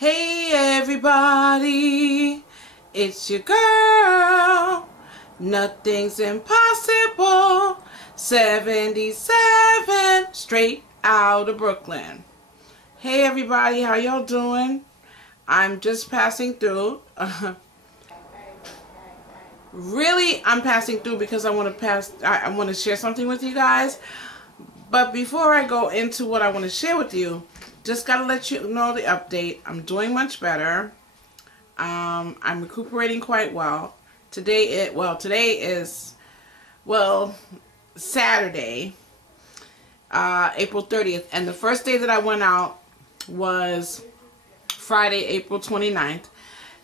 Hey everybody, it's your girl, nothing's impossible, 77, straight out of Brooklyn. Hey everybody, how y'all doing? I'm just passing through. Really, I'm passing through because I want to share something with you guys. But before I go into what I want to share with you, just gotta let you know the update. I'm doing much better. I'm recuperating quite well. Today is Saturday, April 30th, and the first day that I went out was Friday, April 29th.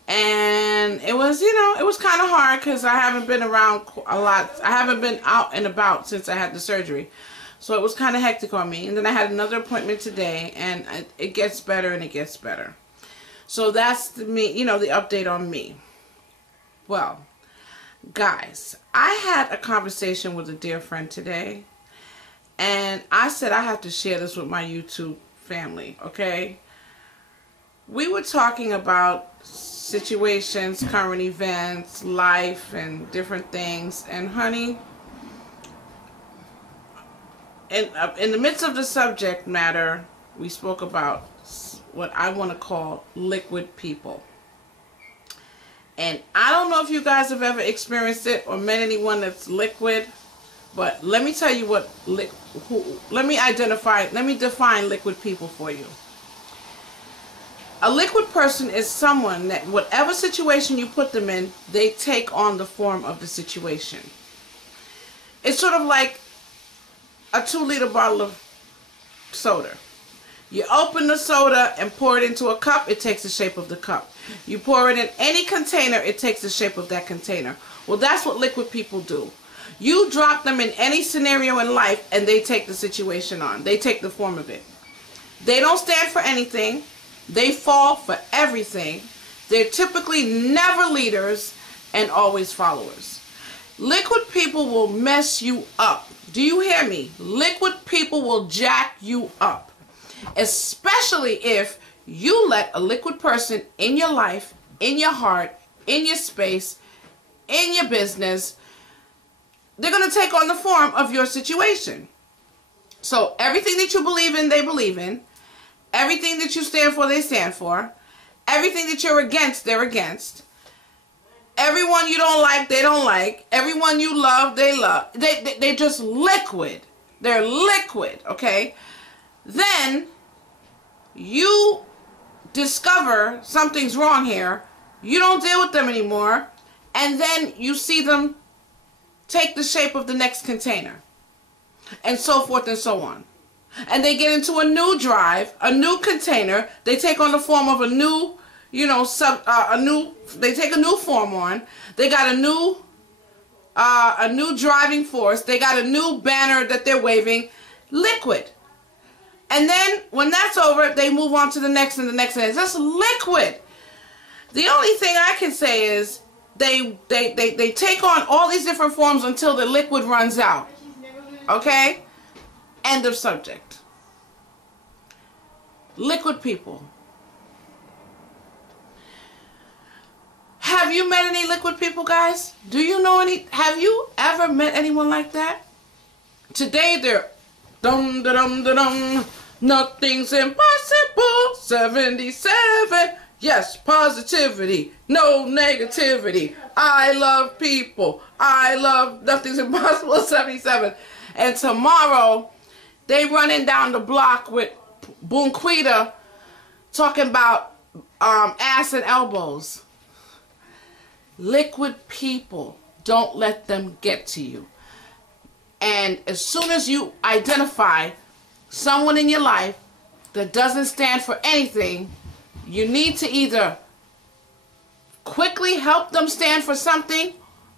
And it was, it was kind of hard because I haven't been around a lot. I haven't been out and about since I had the surgery. So it was kind of hectic on me. And then I had another appointment today, and it gets better and it gets better. So that's the update on me. Well, guys, I had a conversation with a dear friend today, and I said I have to share this with my YouTube family, okay? We were talking about situations, current events, life, and different things. And honey, in the midst of the subject matter, we spoke about what I want to call liquid people. And I don't know if you guys have ever experienced it or met anyone that's liquid, but let me tell you let me define liquid people for you. A liquid person is someone that whatever situation you put them in, they take on the form of the situation. It's sort of like a 2-liter bottle of soda. You open the soda and pour it into a cup, it takes the shape of the cup. You pour it in any container, it takes the shape of that container. Well, that's what liquid people do. You drop them in any scenario in life and they take the situation on. They take the form of it. They don't stand for anything. They fall for everything. They're typically never leaders and always followers. Liquid people will mess you up. Do you hear me? Liquid people will jack you up. Especially if you let a liquid person in your life, in your heart, in your space, in your business. They're going to take on the form of your situation. So everything that you believe in, they believe in. Everything that you stand for, they stand for. Everything that you're against, they're against. Everyone you don't like, they don't like. Everyone you love, they love. They're just liquid. They're liquid, okay? Then you discover something's wrong here. You don't deal with them anymore. And then you see them take the shape of the next container. And so forth and so on. And they get into a new drive, a new container. They take on the form of a new, they take a new form on. They got a new driving force. They got a new banner that they're waving. Liquid. And then when that's over, they move on to the next and the next. And it's just liquid. The only thing I can say is they take on all these different forms until the liquid runs out. Okay? End of subject. Liquid people. Have you met any liquid people, guys? Do you know any? Have you ever met anyone like that? Today they're dum da dum da dum. Nothing's impossible. 77. Yes, positivity. No negativity. I love people. I love nothing's impossible. 77. And tomorrow, they running down the block with Bunquita talking about ass and elbows. Liquid people, don't let them get to you. And as soon as you identify someone in your life that doesn't stand for anything, you need to either quickly help them stand for something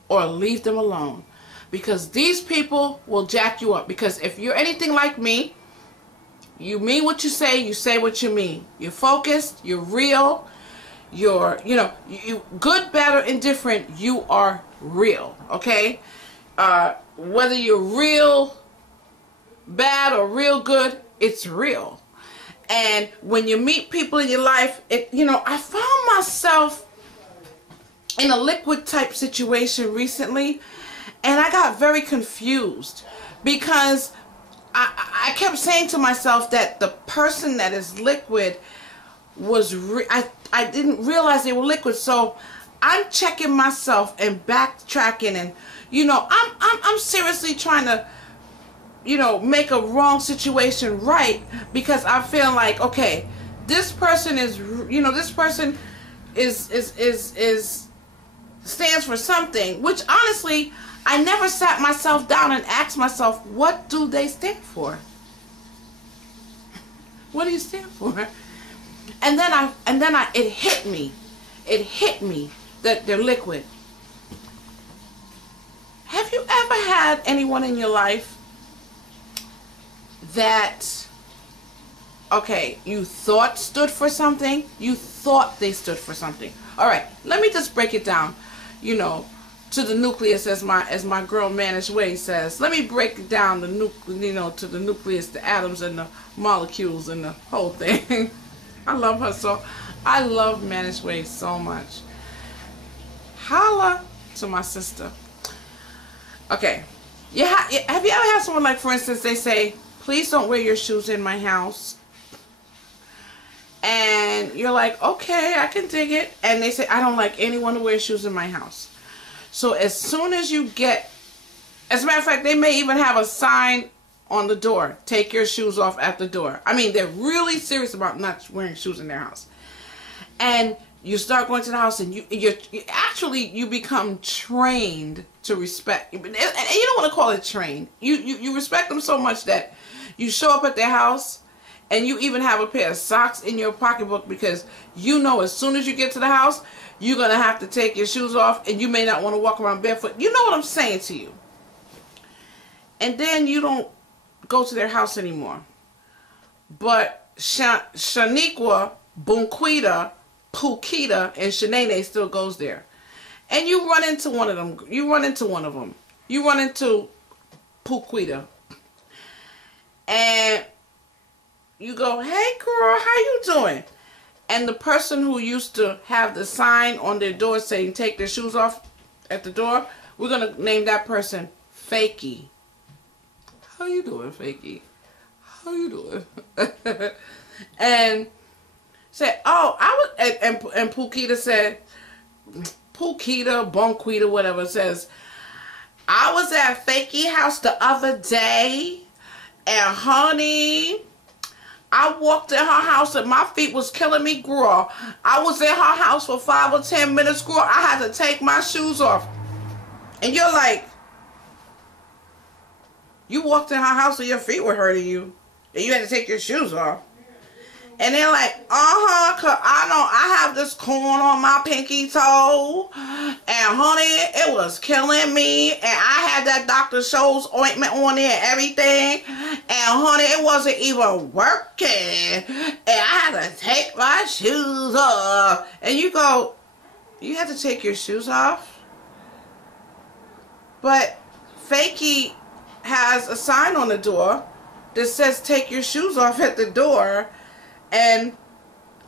or leave them alone. Because these people will jack you up. Because if you're anything like me, you mean what you say what you mean. You're focused, you're real, you're, you good, bad, or indifferent, you are real, okay? Whether you're real bad or real good, it's real. And when you meet people in your life, I found myself in a liquid type situation recently, and I got very confused because I kept saying to myself that the person that is liquid was I didn't realize they were liquid. So I'm checking myself and backtracking, and I'm seriously trying to make a wrong situation right, because I feel like, okay, this person is stands for something, which honestly I never sat myself down and asked myself, what do they stand for? What do you stand for? And then it hit me that they're liquid. Have you ever had anyone in your life that, okay, you thought stood for something? You thought they stood for something. All right, let me just break it down, to the nucleus, as my girl Manish Way says. Let me break it down to the nucleus, the atoms and the molecules and the whole thing. I love her so. I love Manish Way so much. Holla to my sister. Okay. Yeah. Have you ever had someone, like, for instance, they say, please don't wear your shoes in my house. And you're like, okay, I can dig it. And they say, I don't like anyone to wear shoes in my house. So as soon as you get, as a matter of fact, they may even have a sign on the door, take your shoes off at the door. I mean, they're really serious about not wearing shoes in their house. And you start going to the house, and you become trained to respect. And you don't want to call it trained. You respect them so much that you show up at their house, and you even have a pair of socks in your pocketbook, because as soon as you get to the house, you're going to have to take your shoes off, and you may not want to walk around barefoot. You know what I'm saying to you. And then you don't go to their house anymore. But Shaniqua, Bunquita, Pukita, and Shanae still goes there. And you run into one of them. You run into Pukita. And you go, hey girl, how you doing? And the person who used to have the sign on their door saying take their shoes off at the door, we're going to name that person Fakey. How you doing, Fakey? How you doing? And said, oh, and Pukita said, Pukita, Bonquita, whatever, says, I was at Fakey house the other day, and honey, I walked in her house and my feet was killing me, girl. I was in her house for 5 or 10 minutes, girl. I had to take my shoes off. And you're like, you walked in her house and your feet were hurting you, and you had to take your shoes off. And they're like, cause I have this corn on my pinky toe, and honey, it was killing me, and I had that Dr. Scholl's ointment on there and everything, and honey, it wasn't even working, and I had to take my shoes off. And you go, you had to take your shoes off? But Fakey has a sign on the door that says take your shoes off at the door. And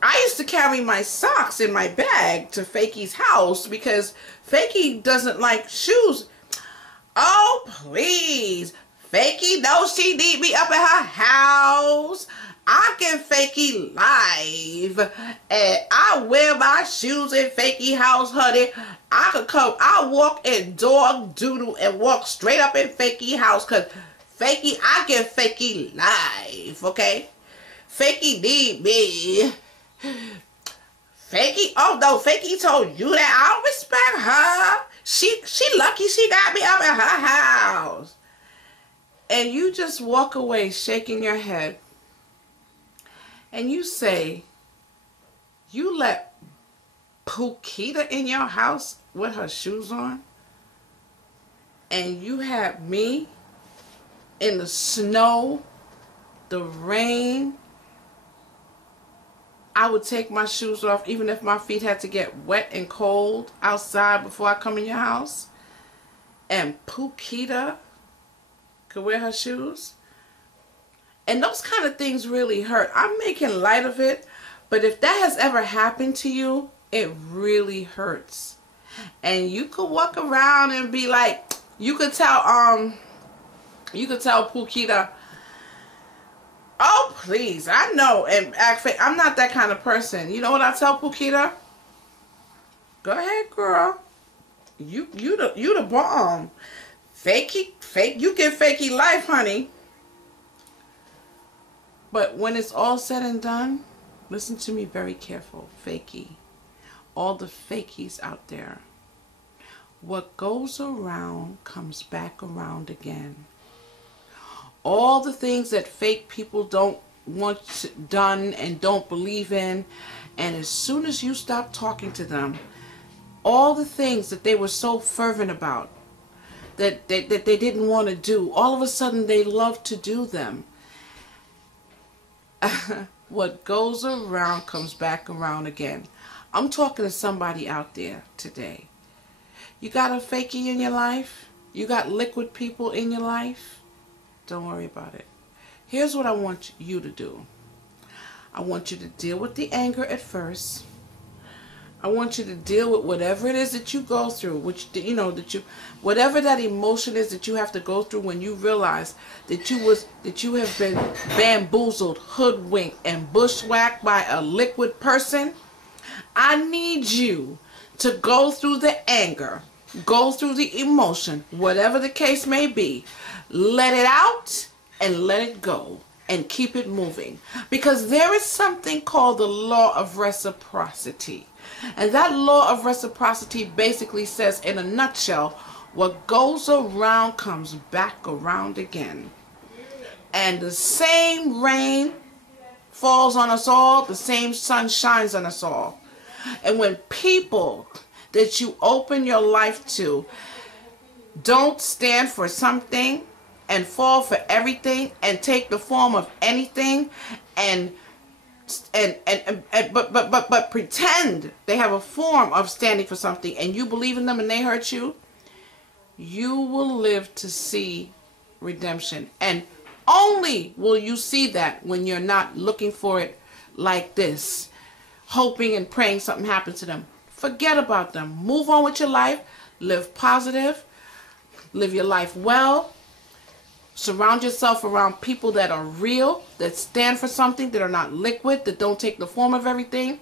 I used to carry my socks in my bag to Fakey's house because Fakey doesn't like shoes. Oh, please. Fakey knows she need me up at her house. I can Fakey live. And I wear my shoes in Fakey house, honey. I walk in dog doodle and walk straight up in Fakey house, because Fakey, I can Fakey live, okay? Fakey need me. Fakey, oh no, Fakey told you that. I don't respect her. She lucky she got me up at her house. And you just walk away shaking your head. And you say, you let Pukita in your house with her shoes on? And you had me in the snow, the rain. I would take my shoes off even if my feet had to get wet and cold outside before I come in your house. And Pukita could wear her shoes. And those kind of things really hurt. I'm making light of it, but if that has ever happened to you, it really hurts. And you could walk around and be like, you could tell Pukita, oh please, I know, and act fake. I'm not that kind of person. You know what I tell Pukita? Go ahead, girl. You the bomb. Fake, you get fakey life, honey. But when it's all said and done, listen to me very careful, fakey. All the fakies out there. What goes around comes back around again. All the things that fake people don't want done and don't believe in, and as soon as you stop talking to them, all the things that they were so fervent about, that they didn't want to do, all of a sudden they love to do them. What goes around comes back around again. I'm talking to somebody out there today. You got a fakey in your life? You got liquid people in your life? Don't worry about it. Here's what I want you to do. I want you to deal with the anger at first. I want you to deal with whatever it is that you go through, which, you know, whatever that emotion is that you have to go through when you realize that you have been bamboozled, hoodwinked, and bushwhacked by a liquid person. I need you to go through the anger, go through the emotion, whatever the case may be. Let it out and let it go and keep it moving. Because there is something called the law of reciprocity. And that law of reciprocity basically says, in a nutshell, what goes around comes back around again. And the same rain falls on us all, the same sun shines on us all. And when people that you open your life to don't stand for something and fall for everything and take the form of anything but pretend they have a form of standing for something, and you believe in them and they hurt you, you will live to see redemption. And only will you see that when you're not looking for it like this, hoping and praying something happens to them. Forget about them. Move on with your life. Live positive. Live your life well. Surround yourself around people that are real, that stand for something, that are not liquid, that don't take the form of everything.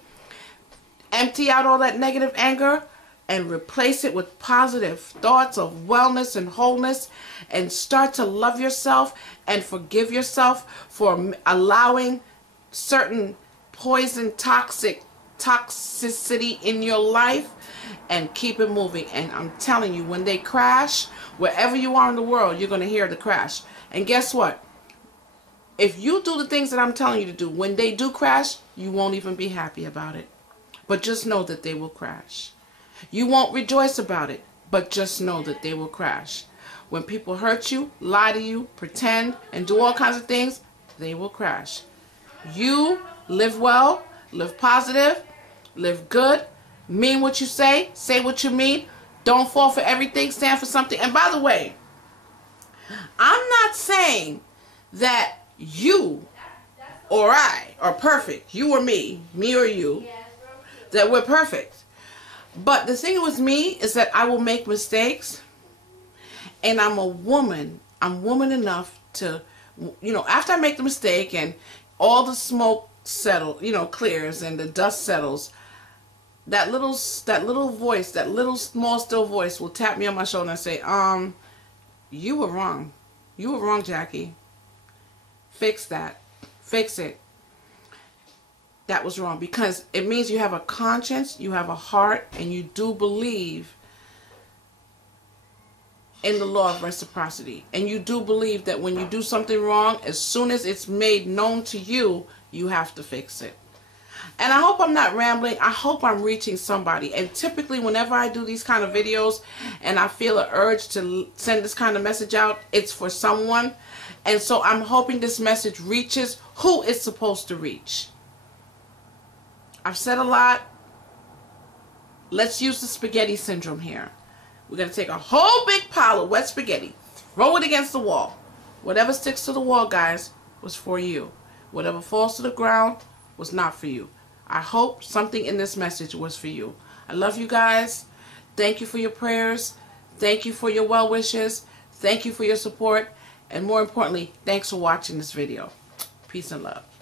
Empty out all that negative anger and replace it with positive thoughts of wellness and wholeness, and start to love yourself and forgive yourself for allowing certain poison, toxicity in your life, and keep it moving. And I'm telling you, when they crash, wherever you are in the world, you're going to hear the crash. And guess what? If you do the things that I'm telling you to do, when they do crash, you won't even be happy about it. But just know that they will crash. You won't rejoice about it, but just know that they will crash. When people hurt you, lie to you, pretend, and do all kinds of things, they will crash. You live well, live positive, live good, mean what you say what you mean, don't fall for everything, stand for something. And by the way, I'm not saying that you or I are perfect, you or me or you, that we're perfect. But the thing with me is that I will make mistakes, and I'm a woman. I'm woman enough to, you know, after I make the mistake and all the smoke clears and the dust settles, that little voice, that little small still voice will tap me on my shoulder and say, you were wrong. You were wrong, Jackie. Fix that. Fix it. That was wrong. Because it means you have a conscience, you have a heart, and you do believe in the law of reciprocity. And you do believe that when you do something wrong, as soon as it's made known to you, you have to fix it. And I hope I'm not rambling. I hope I'm reaching somebody. And typically whenever I do these kind of videos and I feel an urge to send this kind of message out, it's for someone. And so I'm hoping this message reaches who it's supposed to reach. I've said a lot. Let's use the spaghetti syndrome here. We're going to take a whole big pile of wet spaghetti, throw it against the wall. Whatever sticks to the wall, guys, was for you. Whatever falls to the ground was not for you. I hope something in this message was for you. I love you guys. Thank you for your prayers. Thank you for your well wishes. Thank you for your support. And more importantly, thanks for watching this video. Peace and love.